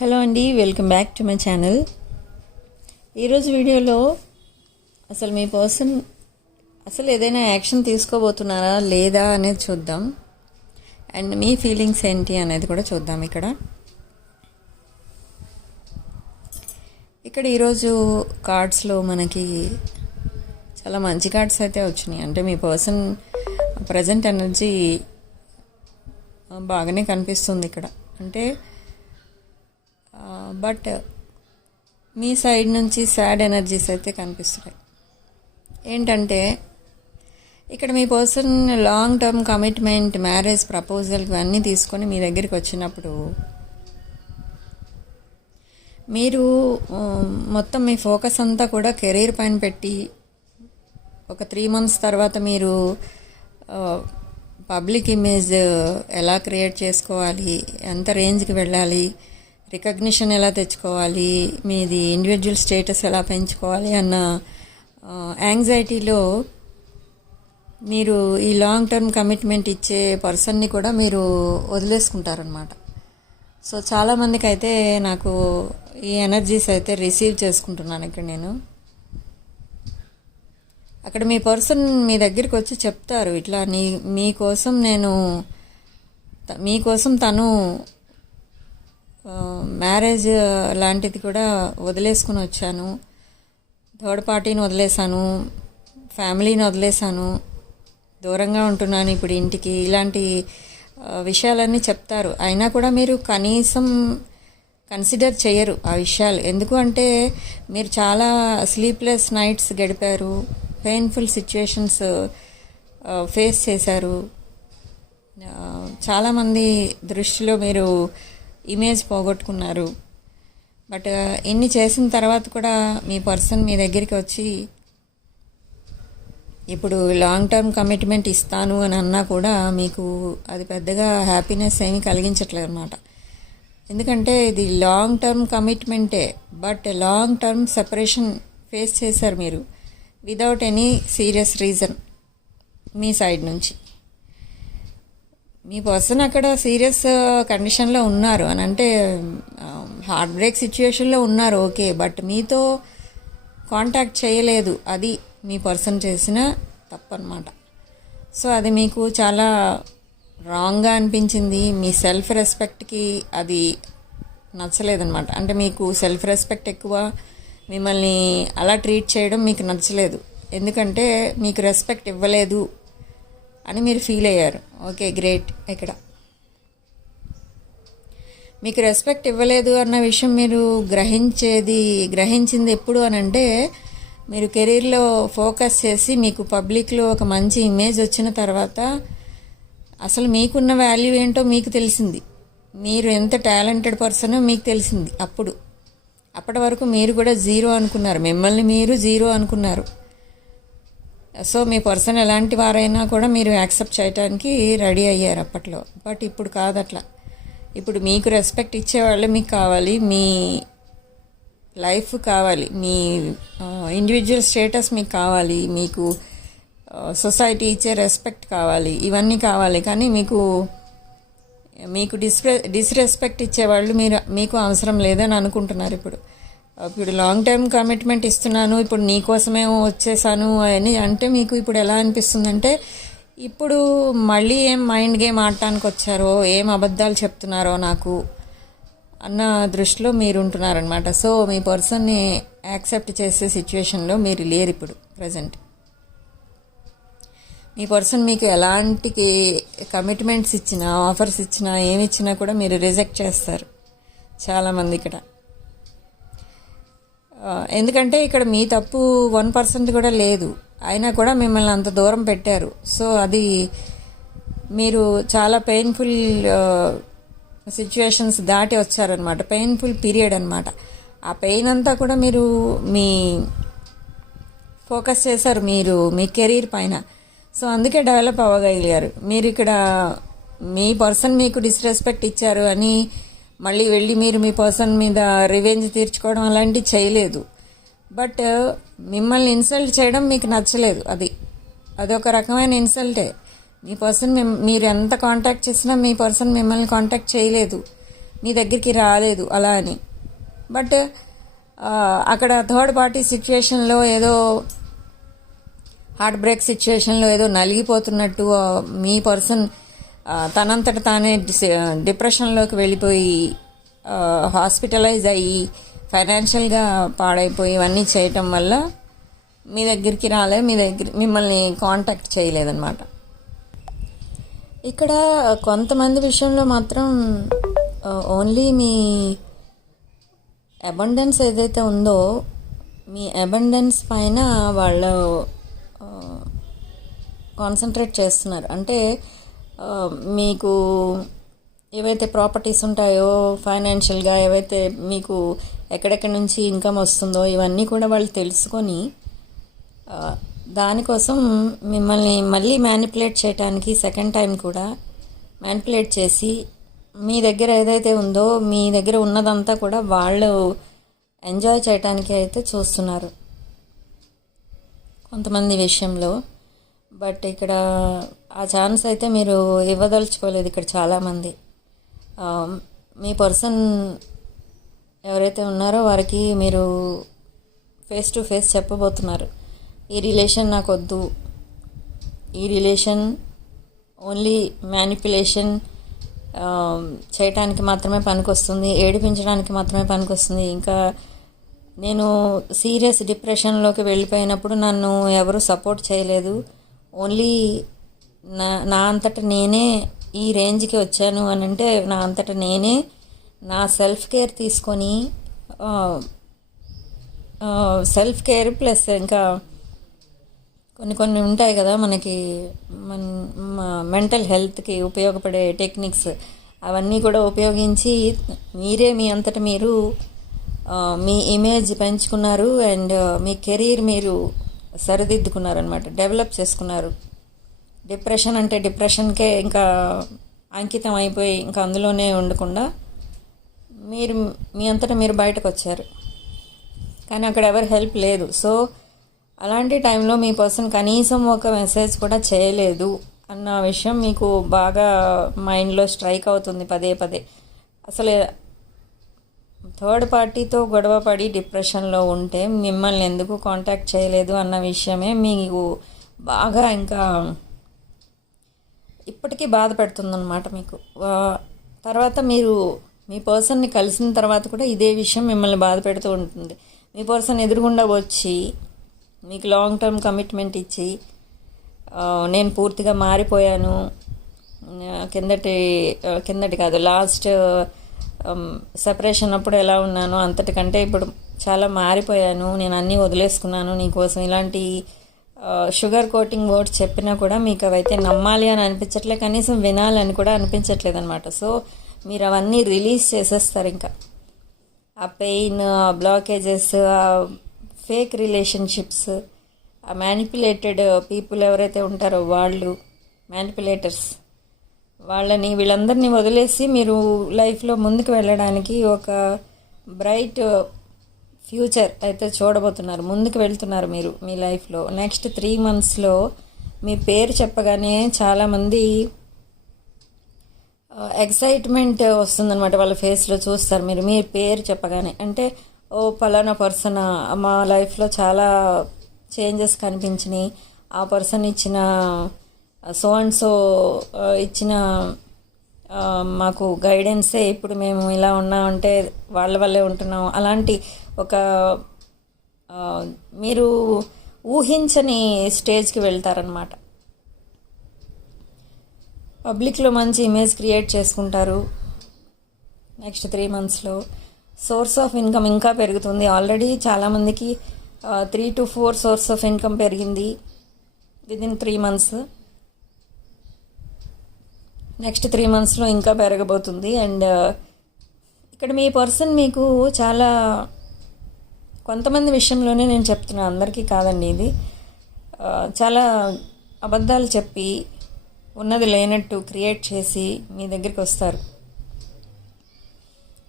Hello అండి, welcome back to my channel. ఈరోజు వీడియోలో అసలు మీ పర్సన్ అసలు ఏదైనా యాక్షన్ తీసుకోబోతున్నారా లేదా అనేది చూద్దాం. అండ్ మీ ఫీలింగ్స్ ఏంటి అనేది కూడా చూద్దాం. ఇక్కడ ఈరోజు కార్డ్స్లో మనకి చాలా మంచి కార్డ్స్ అయితే వచ్చినాయి. అంటే మీ పర్సన్ ప్రజెంట్ ఎనర్జీ బాగానే కనిపిస్తుంది ఇక్కడ. అంటే బట్ మీ సైడ్ నుంచి సాడ్ ఎనర్జీస్ అయితే కనిపిస్తున్నాయి. ఏంటంటే ఇక్కడ మీ person long term commitment, marriage proposal ఇవన్నీ తీసుకొని మీ దగ్గరికి వచ్చినప్పుడు మీరు మొత్తం మీ ఫోకస్ అంతా కూడా కెరీర్ పైన పెట్టి ఒక 3 months తర్వాత మీరు పబ్లిక్ ఇమేజ్ ఎలా క్రియేట్ చేసుకోవాలి, ఎంత రేంజ్కి వెళ్ళాలి, రికగ్నిషన్ ఎలా తెచ్చుకోవాలి, మీది ఇండివిజువల్ స్టేటస్ ఎలా పెంచుకోవాలి అన్న యాంగ్జైటీలో మీరు ఈ లాంగ్ టర్మ్ కమిట్మెంట్ ఇచ్చే పర్సన్ని కూడా మీరు వదిలేసుకుంటారనమాట. సో చాలామందికి అయితే నాకు ఈ ఎనర్జీస్ అయితే రిసీవ్ చేసుకుంటున్నాను ఇక్కడ నేను. అక్కడ మీ పర్సన్ మీ దగ్గరికి వచ్చి చెప్తారు, ఇట్లా మీకోసం తను మ్యారేజ్ లాంటిది కూడా వదిలేసుకుని వచ్చాను, థర్డ్ పార్టీని వదిలేశాను, ఫ్యామిలీని వదిలేశాను, దూరంగా ఉంటున్నాను ఇప్పుడు ఇంటికి, ఇలాంటి విషయాలన్నీ చెప్తారు. అయినా కూడా మీరు కనీసం కన్సిడర్ చేయరు ఆ విషయాలు. ఎందుకు అంటే మీరు చాలా స్లీప్లెస్ నైట్స్ గడిపారు, పెయిన్ఫుల్ సిచ్యుయేషన్స్ ఫేస్ చేశారు, చాలామంది దృష్టిలో మీరు ఇమేజ్ పోగొట్టుకున్నారు. బట్ ఇన్ని చేసిన తర్వాత కూడా మీ పర్సన్ మీ దగ్గరికి వచ్చి ఇప్పుడు లాంగ్ టర్మ్ కమిట్మెంట్ ఇస్తాను అని అన్నా కూడా మీకు అది పెద్దగా హ్యాపీనెస్ ఏమీ కలిగించట్లేదు అనమాట. ఎందుకంటే ఇది లాంగ్ టర్మ్ కమిట్మెంటే, but long term separation face చేశారు మీరు వితౌట్ ఎనీ సీరియస్ రీజన్ మీ సైడ్ నుంచి. మీ పర్సన్ అక్కడ సీరియస్ కండిషన్లో ఉన్నారు అని అంటే హార్ట్ బ్రేక్ సిచ్యుయేషన్లో ఉన్నారు, ఓకే, బట్ మీతో కాంటాక్ట్ చేయలేదు. అది మీ పర్సన్ చేసిన తప్పు అన్నమాట. సో అది మీకు చాలా రాంగ్గా అనిపించింది. మీ సెల్ఫ్ రెస్పెక్ట్కి అది నచ్చలేదన్నమాట. అంటే మీకు సెల్ఫ్ రెస్పెక్ట్ ఎక్కువ, మిమ్మల్ని అలా ట్రీట్ చేయడం మీకు నచ్చలేదు. ఎందుకంటే మీకు రెస్పెక్ట్ ఇవ్వలేదు అని మీరు ఫీల్ అయ్యారు. Okay, great. ఇక్కడ మీకు రెస్పెక్ట్ ఇవ్వలేదు అన్న విషయం మీరు గ్రహించింది ఎప్పుడు అని అంటే మీరు కెరీర్లో ఫోకస్ చేసి మీకు పబ్లిక్లో ఒక మంచి ఇమేజ్ వచ్చిన తర్వాత అసలు మీకున్న వాల్యూ ఏంటో మీకు తెలిసింది, మీరు ఎంత టాలెంటెడ్ పర్సనో మీకు తెలిసింది. అప్పటి వరకు మీరు కూడా జీరో అనుకున్నారు, మిమ్మల్ని మీరు జీరో అనుకున్నారు. సో మీ పర్సన్ ఎలాంటి వారైనా కూడా మీరు యాక్సెప్ట్ చేయడానికి రెడీ అయ్యారు అప్పట్లో. బట్ ఇప్పుడు కాదు అట్లా. ఇప్పుడు మీకు రెస్పెక్ట్ ఇచ్చేవాళ్ళు మీకు కావాలి, మీ లైఫ్ కావాలి, మీ ఇండివిజువల్ స్టేటస్ మీకు కావాలి, మీకు సొసైటీ ఇచ్చే రెస్పెక్ట్ కావాలి, ఇవన్నీ కావాలి. కానీ మీకు డిస్రెస్పెక్ట్ ఇచ్చేవాళ్ళు మీకు అవసరం లేదని అనుకుంటున్నారు. ఇప్పుడు లాంగ్ టర్మ్ కమిట్మెంట్ ఇస్తున్నాను, ఇప్పుడు నీకోసమే వచ్చేసాను అని అంటే మీకు ఇప్పుడు ఎలా అనిపిస్తుందంటే ఇప్పుడు మళ్ళీ ఏం మైండ్ గేమ్ ఆడటానికి వచ్చారో, ఏం అబద్ధాలు చెప్తున్నారో నాకు అన్న దృష్టిలో మీరు ఉంటున్నారనమాట. సో మీ పర్సన్ని యాక్సెప్ట్ చేసే సిచ్యువేషన్లో మీరు లేరు ఇప్పుడు ప్రజెంట్. మీ పర్సన్ మీకు ఎలాంటి కమిట్మెంట్స్ ఇచ్చినా, ఆఫర్స్ ఇచ్చినా, ఏమి ఇచ్చినా కూడా మీరు రిజెక్ట్ చేస్తారు చాలామంది ఇక్కడ. ఎందుకంటే ఇక్కడ మీ తప్పు 1% కూడా లేదు, అయినా కూడా మిమ్మల్ని అంత దూరం పెట్టారు. సో అది మీరు చాలా పెయిన్ఫుల్ సిచ్యువేషన్స్ దాటి వచ్చారనమాట, పెయిన్ఫుల్ పీరియడ్ అనమాట. ఆ పెయిన్ అంతా కూడా మీరు ఫోకస్ చేశారు మీ కెరీర్ పైన. సో అందుకే డెవలప్ అవ్వగలిగారు. మీరు ఇక్కడ మీ పర్సన్ మీకు డిస్రెస్పెక్ట్ ఇచ్చారు అని మళ్ళీ వెళ్ళి మీరు మీ పర్సన్ మీద రివెంజ్ తీర్చుకోవడం అలాంటివి చేయలేదు. బట్ మిమ్మల్ని ఇన్సల్ట్ చేయడం మీకు నచ్చలేదు. అదొక రకమైన ఇన్సల్టే. మీ పర్సన్ మీరు ఎంత కాంటాక్ట్ చేసినా మీ పర్సన్ మిమ్మల్ని కాంటాక్ట్ చేయలేదు. మీ దగ్గరికి రాలేదు అలా అని. బట్ అక్కడ థర్డ్ పార్టీ సిచ్యుయేషన్లో ఏదో హార్ట్ బ్రేక్ సిచ్యుయేషన్లో ఏదో నలిగిపోతున్నట్టు మీ పర్సన్ తనంతట తానే డిప్రెషన్లోకి వెళ్ళిపోయి హాస్పిటలైజ్ అయ్యి ఫైనాన్షియల్గా పాడైపోయి ఇవన్నీ చేయటం వల్ల మీ దగ్గరికి రాలే, మిమ్మల్ని కాంటాక్ట్ చేయలేదన్నమాట. ఇక్కడ కొంతమంది విషయంలో మాత్రం ఓన్లీ మీ అబండెన్స్ ఏదైతే ఉందో మీ అబండెన్స్ పైన వాళ్ళు కాన్సన్ట్రేట్ చేస్తున్నారు. అంటే మీకు ఏవైతే ప్రాపర్టీస్ ఉంటాయో ఫైనాన్షియల్గా ఏవైతే మీకు ఎక్కడెక్కడి నుంచి ఇన్కమ్ వస్తుందో ఇవన్నీ కూడా వాళ్ళు తెలుసుకొని దానికోసం మిమ్మల్ని మళ్ళీ మ్యానిపులేట్ చేయడానికి సెకండ్ టైం కూడా మ్యానిపులేట్ చేసి మీ దగ్గర ఏదైతే ఉందో మీ దగ్గర ఉన్నదంతా కూడా వాళ్ళు ఎంజాయ్ చేయడానికి అయితే చూస్తున్నారు కొంతమంది విషయంలో. బట్ ఇక్కడ ఆ ఛాన్స్ అయితే మీరు ఇవ్వదలుచుకోలేదు. ఇక్కడ చాలామంది మీ పర్సన్ ఎవరైతే ఉన్నారో వారికి మీరు ఫేస్ టు ఫేస్ చెప్పబోతున్నారు, ఈ రిలేషన్ నాకు వద్దు, ఈ రిలేషన్ ఓన్లీ మ్యానిపులేషన్ చేయటానికి మాత్రమే పనికొస్తుంది, ఏడిపించడానికి మాత్రమే పనికొస్తుంది. ఇంకా నేను సీరియస్ డిప్రెషన్లోకి వెళ్ళిపోయినప్పుడు నన్ను ఎవరు సపోర్ట్ చేయలేదు, ఓన్లీ నా అంతటా నేనే ఈ రేంజ్కి వచ్చాను అని అంటే నా అంతటా నేనే నా సెల్ఫ్ కేర్ తీసుకొని సెల్ఫ్ కేర్ ప్లస్ ఇంకా కొన్ని ఉంటాయి కదా మనకి మెంటల్ హెల్త్కి ఉపయోగపడే టెక్నిక్స్, అవన్నీ కూడా ఉపయోగించి మీరే మీ అంతటా మీరు మీ ఇమేజ్ పెంచుకున్నారు అండ్ మీ కెరీర్ మీరు సరిదిద్దుకున్నారు అనమాట, డెవలప్ చేసుకున్నారు. డిప్రెషన్ అంటే డిప్రెషన్కే ఇంకా అంకితం అయిపోయి ఇంకా అందులోనే ఉండకుండా మీరు మీ అంతటా మీరు బయటకు వచ్చారు. కానీ అక్కడ ఎవరు హెల్ప్ లేదు. సో అలాంటి టైంలో మీ పర్సన్ కనీసం ఒక మెసేజ్ కూడా చేయలేదు అన్న విషయం మీకు బాగా మైండ్లో స్ట్రైక్ అవుతుంది పదే పదే. అసలు థర్డ్ పార్టీతో గొడవ పడి డిప్రెషన్లో ఉంటే మిమ్మల్ని ఎందుకు కాంటాక్ట్ చేయలేదు అన్న విషయమే మీకు బాగా ఇంకా ఇప్పటికీ బాధ పెడుతుందన్నమాట మీకు. తర్వాత మీరు మీ పర్సన్ని కలిసిన తర్వాత కూడా ఇదే విషయం మిమ్మల్ని బాధ పెడుతూ ఉంటుంది. మీ పర్సన్ ఎదురుగుండా వచ్చి మీకు లాంగ్ టర్మ్ కమిట్మెంట్ ఇచ్చి నేను పూర్తిగా మారిపోయాను, కిందటి కాదు లాస్ట్ సెపరేషన్ అప్పుడు ఎలా ఉన్నానో అంతటికంటే ఇప్పుడు చాలా మారిపోయాను, నేను అన్నీ వదిలేసుకున్నాను నీకోసం, ఇలాంటి షుగర్ కోటింగ్ వర్డ్స్ చెప్పినా కూడా మీకు అవైతే నమ్మాలి అని అనిపించట్లేదు, కనీసం వినాలని కూడా అనిపించట్లేదు అనమాట. సో మీరు అవన్నీ రిలీజ్ చేసేస్తారు. ఇంకా ఆ పెయిన్, ఆ బ్లాకేజెస్, ఆ ఫేక్ రిలేషన్షిప్స్, ఆ మ్యానిపులేటెడ్ పీపుల్ ఎవరైతే ఉంటారో వాళ్ళు మ్యానిపులేటర్స్, వీళ్ళందరినీ వదిలేసి మీరు లైఫ్లో ముందుకు వెళ్ళడానికి ఒక బ్రైట్ ఫ్యూచర్ అయితే చూడబోతున్నారు. ముందుకు వెళ్తున్నారు మీరు మీ లైఫ్లో. నెక్స్ట్ 3 monthsలో మీ పేరు చెప్పగానే చాలామంది ఎక్సైట్మెంట్ వస్తుందన్నమాట, వాళ్ళ ఫేస్లో చూస్తారు మీరు మీ పేరు చెప్పగానే. అంటే ఓ పలానా పర్సన్ మా లైఫ్లో చాలా చేంజెస్ కనిపించినాయి, ఆ పర్సన్ ఇచ్చిన సో అండ్ సో ఇచ్చిన మాకు గైడెన్సే ఇప్పుడు మేము ఇలా ఉన్నామంటే వాళ్ళ వల్లే ఉంటున్నాం, అలాంటి ఒక మీరు ఊహించని స్టేజ్కి వెళ్తారనమాట. పబ్లిక్లో మంచి ఇమేజ్ క్రియేట్ చేసుకుంటారు. నెక్స్ట్ 3 monthsలో సోర్స్ ఆఫ్ ఇన్కమ్ ఇంకా పెరుగుతుంది. ఆల్రెడీ చాలామందికి 3 to 4 సోర్స్ ఆఫ్ ఇన్కమ్ పెరిగింది విదిన్ 3 months. నెక్స్ట్ 3 monthsలో ఇంకా పెరగబోతుంది. అండ్ ఇక్కడ మీ పర్సన్ మీకు చాలా కొంతమంది విషయంలోనే నేను చెప్తున్నా, అందరికీ కాదండి ఇది, చాలా అబద్ధాలు చెప్పి ఉన్నది లేనట్టు క్రియేట్ చేసి మీ దగ్గరికి వస్తారు.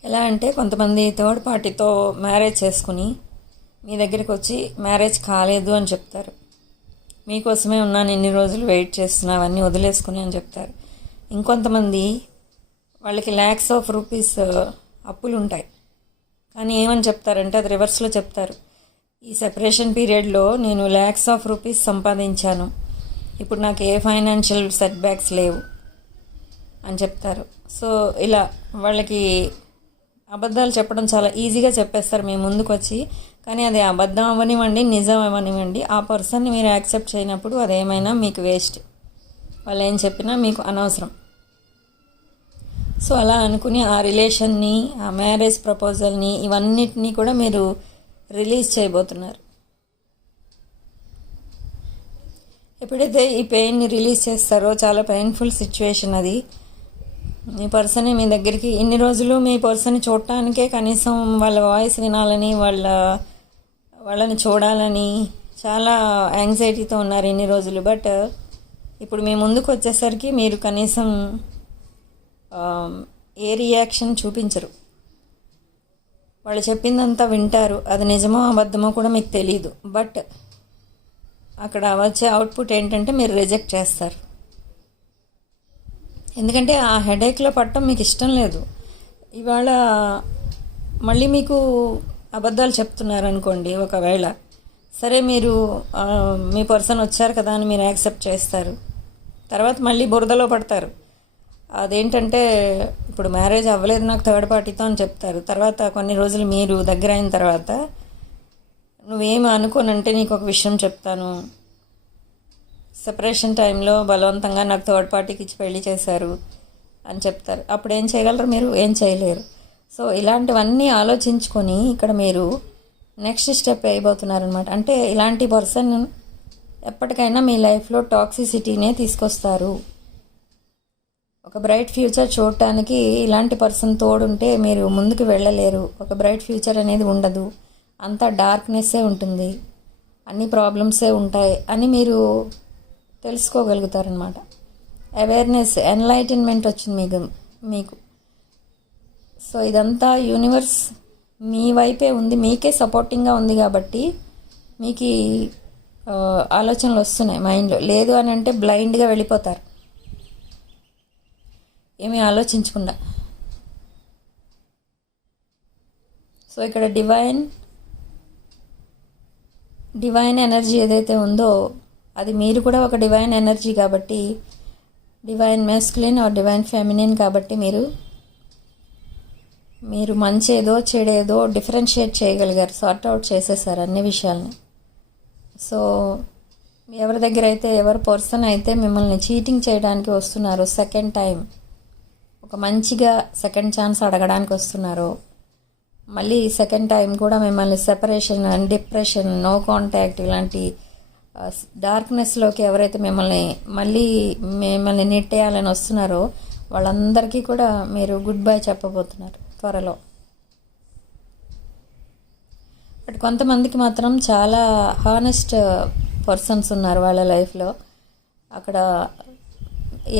ఎలా అంటే కొంతమంది థర్డ్ పార్టీతో మ్యారేజ్ చేసుకుని మీ దగ్గరికి వచ్చి మ్యారేజ్ కాలేదు అని చెప్తారు, మీకోసమే ఉన్నాను ఇన్ని రోజులు వెయిట్ చేస్తున్నా అవన్నీ వదిలేసుకుని అని చెప్తారు. ఇంకొంతమంది వాళ్ళకి ల్యాక్స్ ఆఫ్ రూపీస్ అప్పులు ఉంటాయి. కానీ ఏమని చెప్తారంటే అది రివర్స్లో చెప్తారు. ఈ సెపరేషన్ పీరియడ్లో నేను ల్యాక్స్ ఆఫ్ రూపీస్ సంపాదించాను, ఇప్పుడు నాకు ఏ ఫైనాన్షియల్ సెట్ బ్యాక్స్ లేవు అని చెప్తారు. సో ఇలా వాళ్ళకి అబద్ధాలు చెప్పడం చాలా ఈజీగా చెప్పేస్తారు మీ ముందుకు వచ్చి. కానీ అది అబద్ధం అవ్వనివ్వండి, నిజం అవ్వనివ్వండి, ఆ పర్సన్ని మీరు యాక్సెప్ట్ చేయనప్పుడు అదేమైనా మీకు వేస్ట్. వాళ్ళు ఏం చెప్పినా మీకు అనవసరం. సో అలా అనుకుని ఆ రిలేషన్ని, ఆ మ్యారేజ్ ప్రపోజల్ని, ఇవన్నిటినీ కూడా మీరు రిలీజ్ చేయబోతున్నారు. ఎప్పుడైతే ఈ పెయిన్ని రిలీజ్ చేస్తారో, చాలా పెయిన్ఫుల్ సిచ్యువేషన్ అది. మీ పర్సన్ మీ దగ్గరికి ఇన్ని రోజులు మీ పర్సన్ని చూడటానికే కనీసం వాళ్ళ వాయిస్ వినాలని, వాళ్ళని చూడాలని చాలా యాంగ్జైటీతో ఉన్నారు ఇన్ని రోజులు. బట్ ఇప్పుడు మీ ముందుకు వచ్చేసరికి మీరు కనీసం ఏ రియాక్షన్ చూపించరు. వాళ్ళు చెప్పిందంతా వింటారు, అది నిజమో అబద్ధమో కూడా మీకు తెలీదు. బట్ అక్కడ వచ్చే అవుట్పుట్ ఏంటంటే మీరు రిజెక్ట్ చేస్తారు. ఎందుకంటే ఆ హెడేక్లో పట్టడం మీకు ఇష్టం లేదు. ఇవాళ మళ్ళీ మీకు అబద్ధాలు చెప్తున్నారు అనుకోండి, ఒకవేళ సరే మీరు మీ పర్సన్ వచ్చారు కదా అని మీరు యాక్సెప్ట్ చేస్తారు. తర్వాత మళ్ళీ బురదలో పడతారు. అదేంటంటే ఇప్పుడు మ్యారేజ్ అవ్వలేదు నాకు థర్డ్ పార్టీతో అని చెప్తారు. తర్వాత కొన్ని రోజులు మీరు దగ్గర అయిన తర్వాత నువ్వేమి అనుకోనంటే నీకు ఒక విషయం చెప్తాను, సెపరేషన్ టైంలో బలవంతంగా నాకు థర్డ్ పార్టీకి ఇచ్చి పెళ్లి చేశారు అని చెప్తారు. అప్పుడు ఏం చేయగలరు మీరు? ఏం చేయలేరు. సో ఇలాంటివన్నీ ఆలోచించుకొని ఇక్కడ మీరు నెక్స్ట్ స్టెప్ వేయబోతున్నారనమాట. అంటే ఇలాంటి పర్సన్ ఎప్పటికైనా మీ లైఫ్లో టాక్సిసిటీనే తీసుకొస్తారు. ఒక బ్రైట్ ఫ్యూచర్ చూడటానికి ఇలాంటి పర్సన్ తోడుంటే మీరు ముందుకు వెళ్ళలేరు. ఒక బ్రైట్ ఫ్యూచర్ అనేది ఉండదు, అంతా డార్క్నెస్సే ఉంటుంది, అన్ని ప్రాబ్లమ్సే ఉంటాయి అని మీరు తెలుసుకోగలుగుతారనమాట. అవేర్నెస్, ఎన్లైటన్మెంట్ వచ్చింది మీకు. సో ఇదంతా యూనివర్స్ మీ వైపే ఉంది, మీకే సపోర్టింగ్గా ఉంది కాబట్టి మీకు ఆలోచనలు వస్తున్నాయి మైండ్లో. లేదు అని అంటే బ్లైండ్గా వెళ్ళిపోతారు ఏమీ ఆలోచించకుండా. సో ఇక్కడ డివైన్ ఎనర్జీ ఏదైతే ఉందో అది మీరు కూడా ఒక డివైన్ ఎనర్జీ కాబట్టి, divine masculine or divine feminine కాబట్టి మీరు మంచి ఏదో చెడేదో డిఫరెన్షియేట్ చేయగలిగారు, సార్ట్ అవుట్ చేసేసారు అన్ని విషయాల్ని. సో ఎవరి దగ్గర అయితే, ఎవరి పర్సన్ అయితే మిమ్మల్ని చీటింగ్ చేయడానికి వస్తున్నారో, సెకండ్ టైం ఒక మంచిగా సెకండ్ ఛాన్స్ అడగడానికి వస్తున్నారో, మళ్ళీ సెకండ్ టైం కూడా మిమ్మల్ని separation and depression, no contact ఇలాంటి డార్క్నెస్లోకి ఎవరైతే మిమ్మల్ని నెట్టేయాలని వస్తున్నారో వాళ్ళందరికీ కూడా మీరు గుడ్ బై చెప్పబోతున్నారు త్వరలో. బట్ కొంతమందికి మాత్రం చాలా హానెస్ట్ పర్సన్స్ ఉన్నారు వాళ్ళ లైఫ్లో. అక్కడ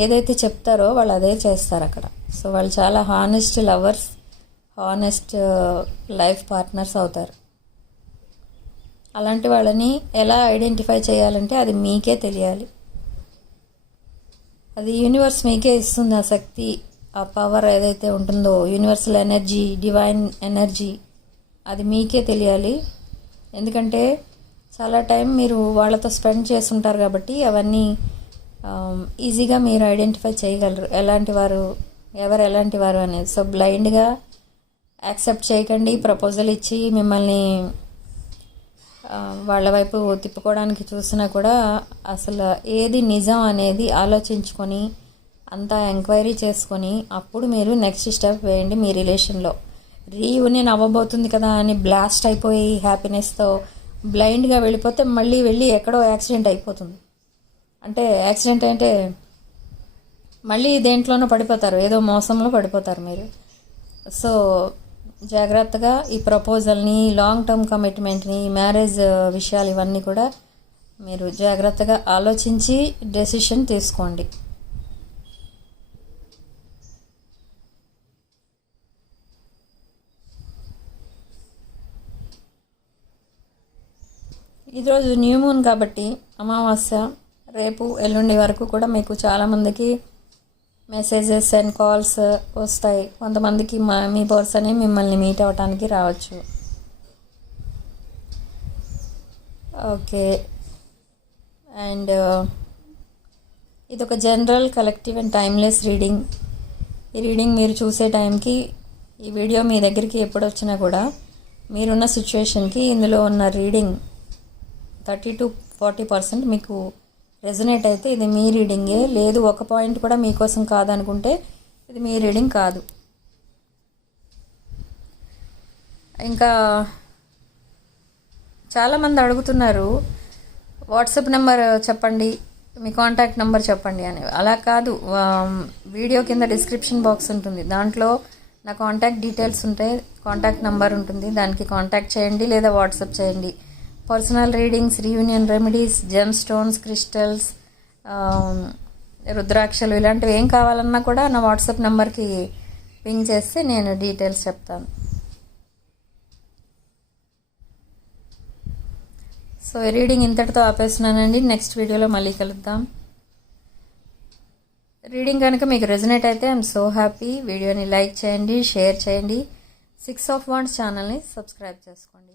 ఏదైతే చెప్తారో వాళ్ళు అదే చేస్తారు అక్కడ. సో వాళ్ళు చాలా honest lovers, honest life partners అవుతారు. అలాంటి వాళ్ళని ఎలా ఐడెంటిఫై చేయాలంటే అది మీకే తెలియాలి. అది యూనివర్స్ మీకే ఇస్తుంది ఆ శక్తి, ఆ పవర్ ఏదైతే ఉంటుందో, యూనివర్సల్ ఎనర్జీ, డివైన్ ఎనర్జీ, అది మీకే తెలియాలి. ఎందుకంటే చాలా టైం మీరు వాళ్ళతో స్పెండ్ చేస్తుంటారు కాబట్టి అవన్నీ ఈజీగా మీరు ఐడెంటిఫై చేయగలరు, ఎలాంటి వారు అనేది. సో బ్లైండ్గా యాక్సెప్ట్ చేయకండి. ప్రపోజల్ ఇచ్చి మిమ్మల్ని వాళ్ళ వైపు తిప్పుకోవడానికి చూసినా కూడా అసలు ఏది నిజం అనేది ఆలోచించుకొని అంతా ఎంక్వైరీ చేసుకొని అప్పుడు మీరు నెక్స్ట్ స్టెప్ వేయండి. మీ రిలేషన్లో రీయూనియన్ అవ్వబోతుంది కదా అని బ్లాస్ట్ అయిపోయి హ్యాపీనెస్తో బ్లైండ్గా వెళ్ళిపోతే మళ్ళీ వెళ్ళి ఎక్కడో యాక్సిడెంట్ అయిపోతుంది. అంటే యాక్సిడెంట్ అంటే మళ్ళీ దేంట్లోనో పడిపోతారు, ఏదో మోసంలో పడిపోతారు మీరు. సో జాగ్రత్తగా ఈ ప్రపోజల్ని, లాంగ్ టర్మ్ కమిట్మెంట్ని, మ్యారేజ్ విషయాలు ఇవన్నీ కూడా మీరు జాగ్రత్తగా ఆలోచించి డెసిషన్ తీసుకోండి. ఈరోజు న్యూ మూన్ కాబట్టి అమావాస్య రేపు ఎల్లుండి వరకు కూడా మీకు చాలామందికి మెసేజెస్ అండ్ కాల్స్ వస్తాయి. కొంతమందికి మీ పర్సనే మిమ్మల్ని మీట్ అవ్వటానికి రావచ్చు. ఓకే. అండ్ ఇది ఒక general, collective and timeless reading. ఈ రీడింగ్ మీరు చూసే టైంకి, ఈ వీడియో మీ దగ్గరికి ఎప్పుడు వచ్చినా కూడా మీరున్న సిచ్యువేషన్కి ఇందులో ఉన్న రీడింగ్ 30-40% మీకు రెజనేట్ అయితే ఇది మీ రీడింగే. లేదు, ఒక పాయింట్ కూడా మీకోసం కాదనుకుంటే ఇది మీ రీడింగ్ కాదు. ఇంకా చాలామంది అడుగుతున్నారు, వాట్సాప్ నెంబర్ చెప్పండి, మీ కాంటాక్ట్ నెంబర్ చెప్పండి అని. అలా కాదు, వీడియో కింద డిస్క్రిప్షన్ బాక్స్ ఉంటుంది, దాంట్లో నా కాంటాక్ట్ డీటెయిల్స్ ఉంటాయి, కాంటాక్ట్ నెంబర్ ఉంటుంది, దానికి కాంటాక్ట్ చేయండి లేదా వాట్సాప్ చేయండి. Personal readings, reunion remedies, gem stones, crystals, రుద్రాక్షలు ఇలాంటివి ఏం కావాలన్నా కూడా నా వాట్సాప్ నెంబర్కి పింగ్ చేస్తే నేను డీటెయిల్స్ చెప్తాను. సో ఈ రీడింగ్ ఇంతటితో ఆపేస్తున్నానండి. నెక్స్ట్ వీడియోలో మళ్ళీ కలుద్దాం. రీడింగ్ కనుక మీకు రెజనేట్ అయితే ఐఎమ్ సో హ్యాపీ. వీడియోని లైక్ చేయండి, షేర్ చేయండి. 6 of Wands ఛానల్ని సబ్స్క్రైబ్ చేసుకోండి.